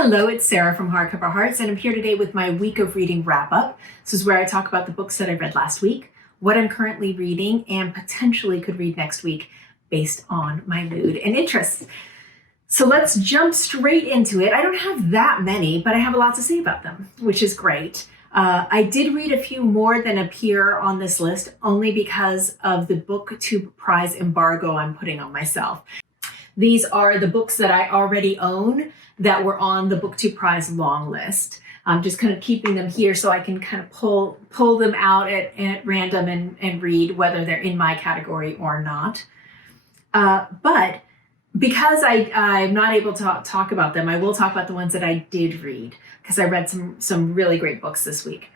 Hello, it's Sarah from Hardcover Hearts, and I'm here today with my week of reading wrap-up. This is where I talk about the books that I read last week, what I'm currently reading, and potentially could read next week based on my mood and interests. So let's jump straight into it. I don't have that many, but I have a lot to say about them, which is great. I did read a few more than appear on this list, only because of the Booktube prize embargo I'm putting on myself. These are the books that I already own that were on the Booktube prize long list. I'm just kind of keeping them here so I can kind of pull them out at random and read whether they're in my category or not. But because I'm not able to talk about them, I will talk about the ones that I did read, because I read some really great books this week.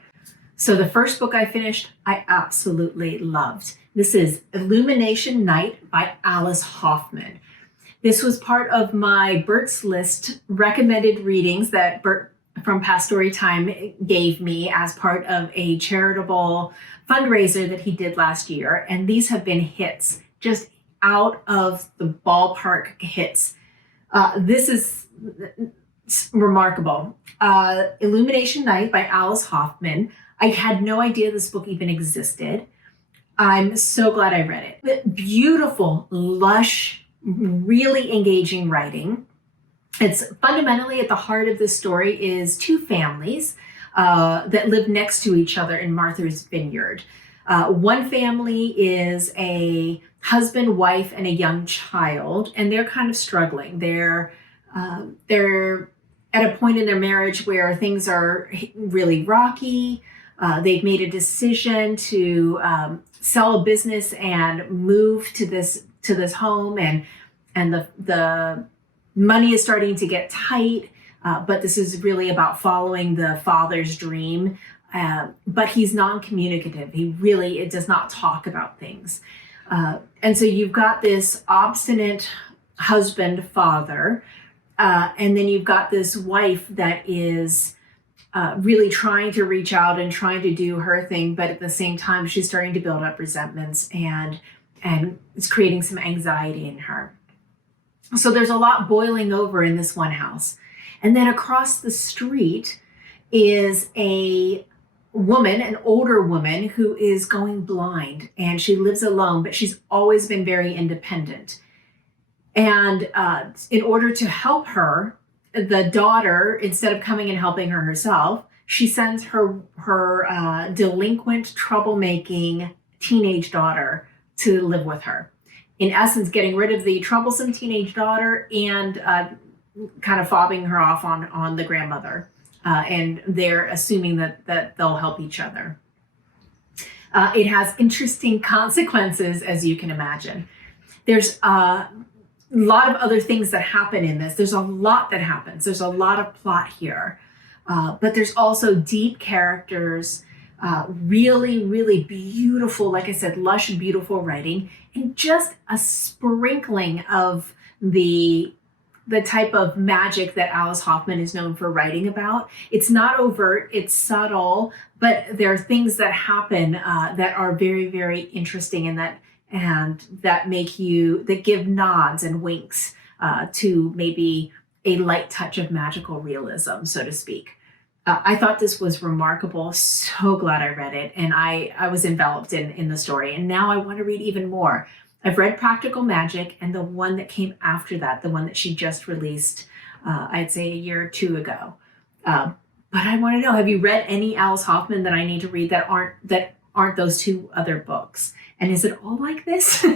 So the first book I finished, I absolutely loved. This is Illumination Night by Alice Hoffman. This was part of my Bert's List recommended readings that Bert from Past Story Time gave me as part of a charitable fundraiser that he did last year. And these have been hits, just out of the ballpark hits. This is remarkable. Illumination Night by Alice Hoffman. I had no idea this book even existed. I'm so glad I read it. Beautiful, lush, really engaging writing. It's fundamentally at the heart of this story is two families that live next to each other in Martha's Vineyard. One family is a husband, wife, and a young child, and they're kind of struggling. They're at a point in their marriage where things are really rocky. They've made a decision to sell a business and move to this home, and the money is starting to get tight, but this is really about following the father's dream. But he's non-communicative. It does not talk about things. And so you've got this obstinate husband, father, and then you've got this wife that is really trying to reach out and trying to do her thing, but at the same time, she's starting to build up resentments and it's creating some anxiety in her. So there's a lot boiling over in this one house. And then across the street is a woman, an older woman, who is going blind, and she lives alone, but she's always been very independent. And in order to help her, the daughter, instead of coming and helping her herself, she sends her delinquent, troublemaking teenage daughter to live with her. In essence, getting rid of the troublesome teenage daughter and kind of fobbing her off on the grandmother. And they're assuming that they'll help each other. It has interesting consequences, as you can imagine. There's a lot of other things that happen in this. There's a lot that happens. There's a lot of plot here. But there's also deep characters, really, really beautiful, like I said, lush, beautiful writing, and just a sprinkling of the type of magic that Alice Hoffman is known for writing about. It's not overt, it's subtle, but there are things that happen that are very, very interesting and that give nods and winks to maybe a light touch of magical realism, so to speak. I thought this was remarkable. So glad I read it. And I was enveloped in the story. And now I want to read even more. I've read Practical Magic and the one that came after that, the one that she just released, I'd say a year or two ago. But I want to know, have you read any Alice Hoffman that I need to read that aren't those two other books? And is it all like this?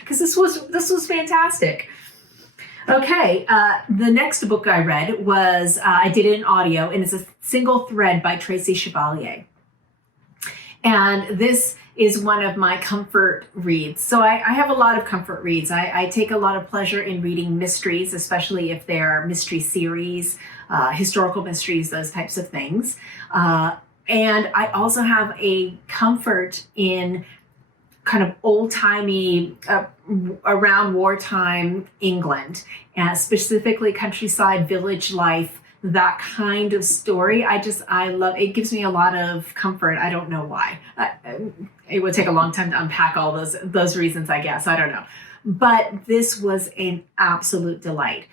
Because this was fantastic. Okay, the next book I read was, I did it in audio, and it's a single thread by Tracy Chevalier. And this is one of my comfort reads. So I have a lot of comfort reads. I take a lot of pleasure in reading mysteries, especially if they're mystery series, historical mysteries, those types of things. And I also have a comfort in kind of old-timey, around wartime England, and specifically countryside village life, that kind of story. I love it. Gives me a lot of comfort. I don't know why. It would take a long time to unpack all those reasons, I guess. I don't know. But this was an absolute delight.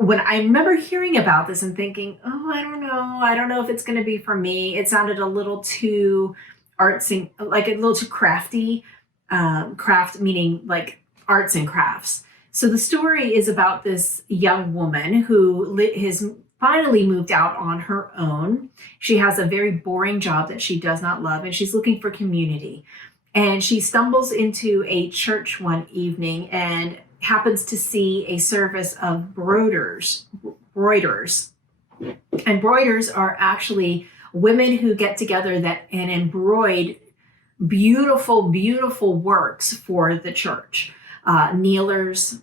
when I remember hearing about this and thinking, oh, I don't know if it's going to be for me. It sounded a little too artsy, like a little too crafty, craft meaning like arts and crafts. So the story is about this young woman who has finally moved out on her own. She has a very boring job that she does not love, and she's looking for community. And she stumbles into a church one evening and happens to see a service of broiders. And broiders are actually women who get together and embroid beautiful, beautiful works for the church. Kneelers,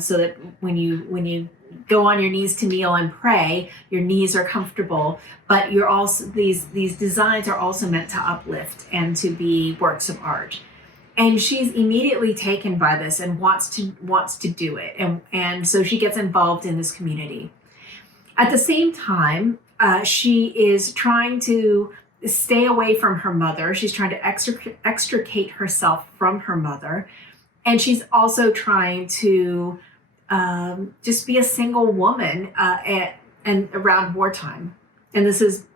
so that when you go on your knees to kneel and pray, your knees are comfortable, but you're also these designs are also meant to uplift and to be works of art. And she's immediately taken by this and wants to do it. And so she gets involved in this community. At the same time, she is trying to stay away from her mother. She's trying to extricate herself from her mother. And she's also trying to just be a single woman and around wartime. And this is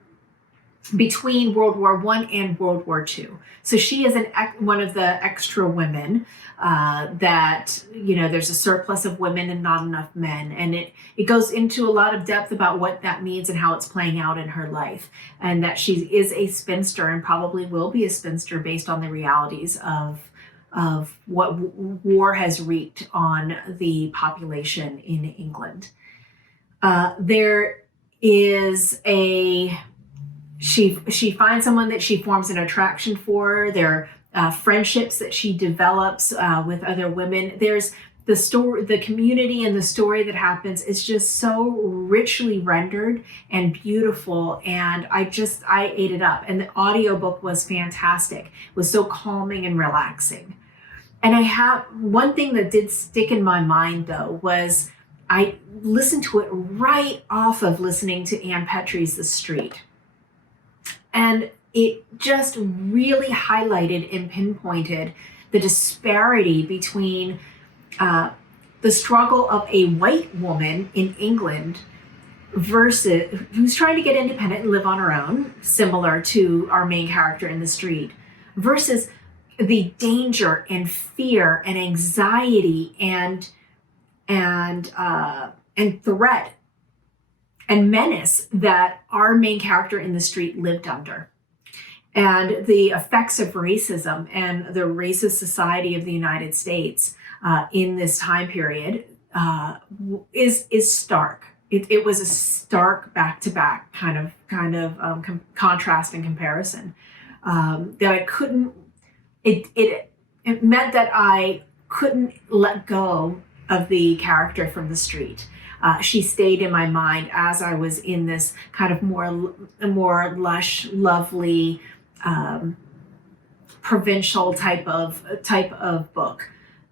between World War I and World War II. So she is one of the extra women that, there's a surplus of women and not enough men. And it goes into a lot of depth about what that means and how it's playing out in her life. And that she is a spinster and probably will be a spinster based on the realities of what war has wreaked on the population in England. There is she finds someone that she forms an attraction for. There are friendships that she develops with other women. There's the story, the community, and the story that happens is just so richly rendered and beautiful. And I ate it up. And the audiobook was fantastic. It was so calming and relaxing. And I have one thing that did stick in my mind though was I listened to it right off of listening to Ann Petrie's The Street. And it just really highlighted and pinpointed the disparity between the struggle of a white woman in England versus who's trying to get independent and live on her own, similar to our main character in The Street, versus the danger and fear and anxiety and threat and menace that our main character in The Street lived under. And the effects of racism and the racist society of the United States in this time period is stark. It was a stark back-to-back kind of contrast and comparison that I couldn't. It meant that I couldn't let go of the character from The Street. She stayed in my mind as I was in this kind of more lush, lovely, provincial type of book,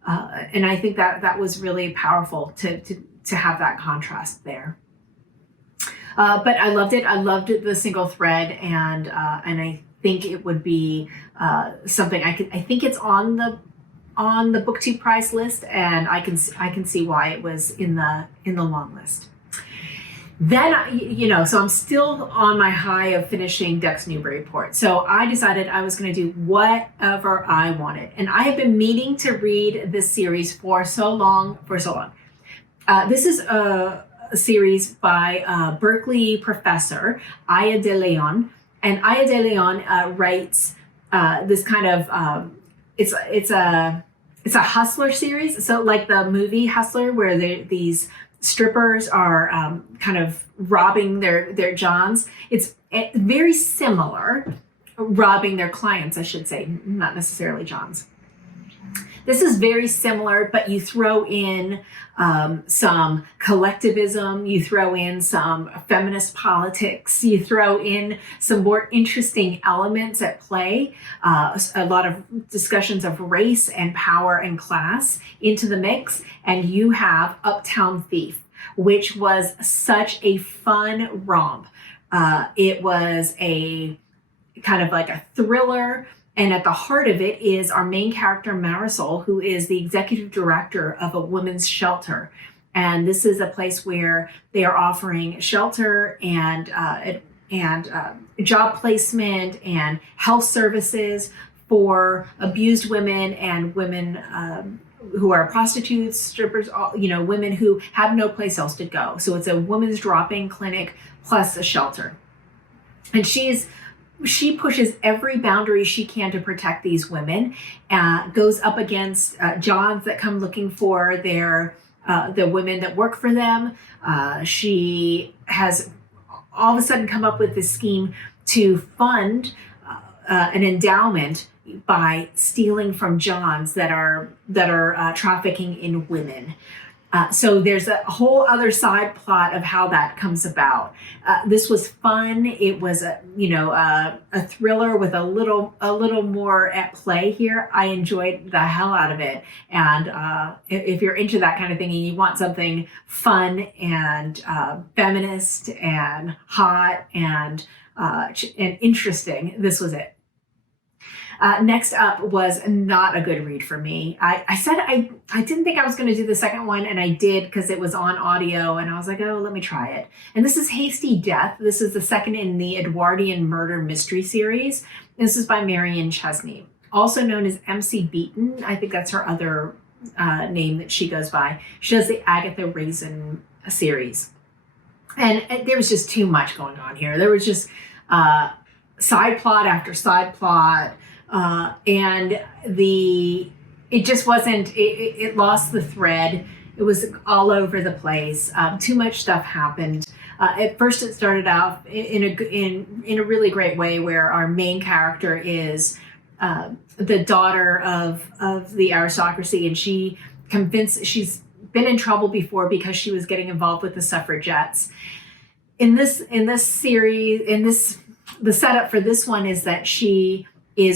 and I think that was really powerful to have that contrast there. But I loved it. I loved the single thread, and I think it would be something I think it's on the Booktube prize list, and I can see why it was in the long list. Then so I'm still on my high of finishing Ducks Newburyport. So I decided I was going to do whatever I wanted, and I have been meaning to read this series for so long. This is a series by Berkeley professor Aya de Leon, and Aya de Leon writes this kind of it's a hustler series. So like the movie Hustler, where these strippers are kind of robbing their johns. It's very similar, robbing their clients, I should say, not necessarily johns. This is very similar, but you throw in some collectivism, you throw in some feminist politics, you throw in some more interesting elements at play, a lot of discussions of race and power and class into the mix, and you have Uptown Thief, which was such a fun romp. It was a kind of like a thriller, and at the heart of it is our main character, Marisol, who is the executive director of a women's shelter. And this is a place where they are offering shelter and job placement and health services for abused women and women who are prostitutes, strippers, women who have no place else to go. So it's a women's drop-in clinic plus a shelter. And she pushes every boundary she can to protect these women, goes up against Johns that come looking for the women that work for them. She has all of a sudden come up with this scheme to fund an endowment by stealing from Johns that are trafficking in women. So there's a whole other side plot of how that comes about. This was fun. It was a thriller with a little more at play here. I enjoyed the hell out of it. And if you're into that kind of thing and you want something fun and feminist and hot and interesting, this was it. Next up was not a good read for me. I said I didn't think I was going to do the second one, and I did because it was on audio, and I was like, oh, let me try it. And this is Hasty Death. This is the second in the Edwardian murder mystery series. This is by Marion Chesney, also known as MC Beaton. I think that's her other name that she goes by. She does the Agatha Raisin series. And there was just too much going on here. There was just side plot after side plot. And it just wasn't, it lost the thread. It was all over the place. Too much stuff happened. At first it started out in a really great way where our main character is, the daughter of the aristocracy, and she's been in trouble before because she was getting involved with the suffragettes. In this series, the setup for this one is that she's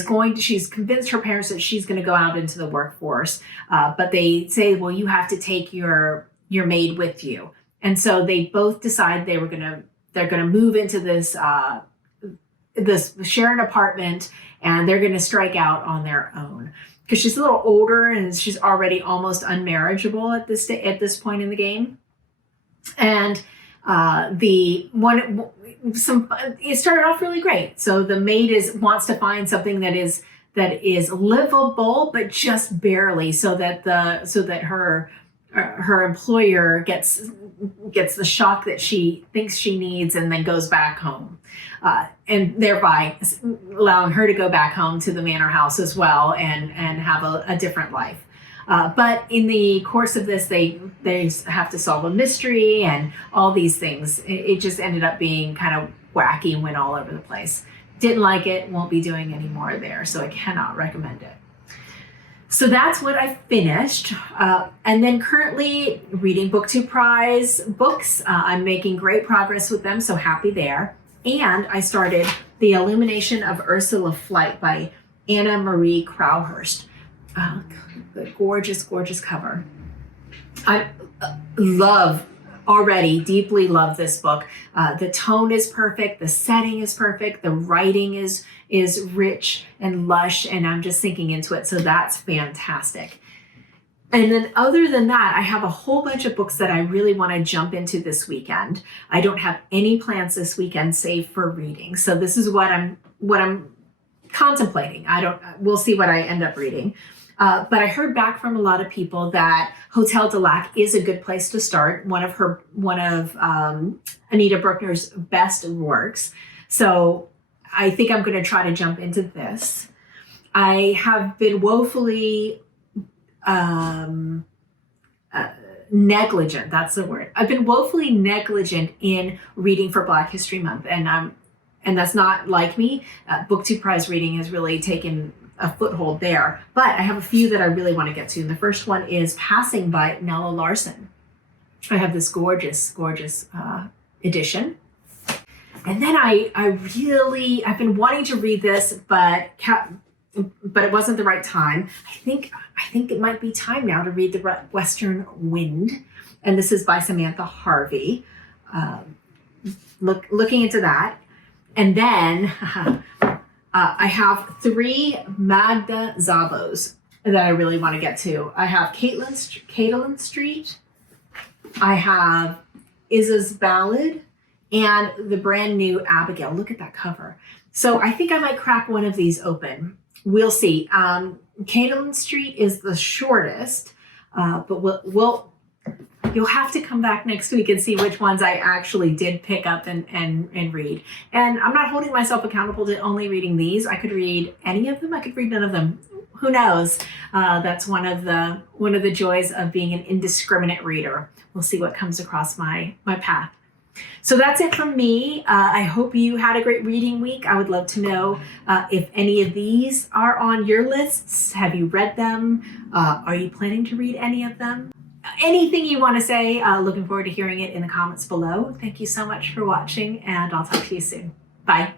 convinced her parents that she's going to go out into the workforce, but they say, well, you have to take your maid with you. And so they both decide they're going to move into this share an apartment, and they're going to strike out on their own because she's a little older and she's already almost unmarriageable at this point in the game. And it started off really great. So the maid wants to find something that is livable, but just barely, so that her employer gets the shock that she thinks she needs, and then goes back home, and thereby allowing her to go back home to the manor house as well and have a different life. But in the course of this, they have to solve a mystery and all these things. It just ended up being kind of wacky and went all over the place. Didn't like it, won't be doing any more there, so I cannot recommend it. So that's what I finished. And then currently reading Booktube Prize books. I'm making great progress with them, so happy there. And I started The Illumination of Ursula Flight by Anna Marie Crowhurst. The gorgeous, gorgeous cover. I deeply love this book. The tone is perfect. The setting is perfect. The writing is rich and lush, and I'm just sinking into it. So that's fantastic. And then other than that, I have a whole bunch of books that I really want to jump into this weekend. I don't have any plans this weekend save for reading. So this is what I'm contemplating. We'll see what I end up reading. But I heard back from a lot of people that Hotel de Lac is a good place to start. One of Anita Brookner's best works. So I think I'm going to try to jump into this. I have been woefully negligent. That's the word. I've been woefully negligent in reading for Black History Month, and that's not like me. Booktube Prize reading has really taken a foothold there, but I have a few that I really want to get to. And the first one is Passing by Nella Larsen. I have this gorgeous, gorgeous edition. And then I've been wanting to read this, but it wasn't the right time. I think it might be time now to read The Western Wind. And this is by Samantha Harvey. Looking into that. And then I have 3 Magda Szabos that I really want to get to. I have Katalin Street, I have Isa's Ballad and the brand new Abagail. Look at that cover. So I think I might crack one of these open. We'll see. Katalin Street is the shortest, but you'll have to come back next week and see which ones I actually did pick up and read. And I'm not holding myself accountable to only reading these. I could read any of them. I could read none of them. Who knows? That's one of the joys of being an indiscriminate reader. We'll see what comes across my path. So that's it from me. I hope you had a great reading week. I would love to know if any of these are on your lists. Have you read them? Are you planning to read any of them? Anything you want to say, looking forward to hearing it in the comments below. Thank you so much for watching, and I'll talk to you soon. Bye.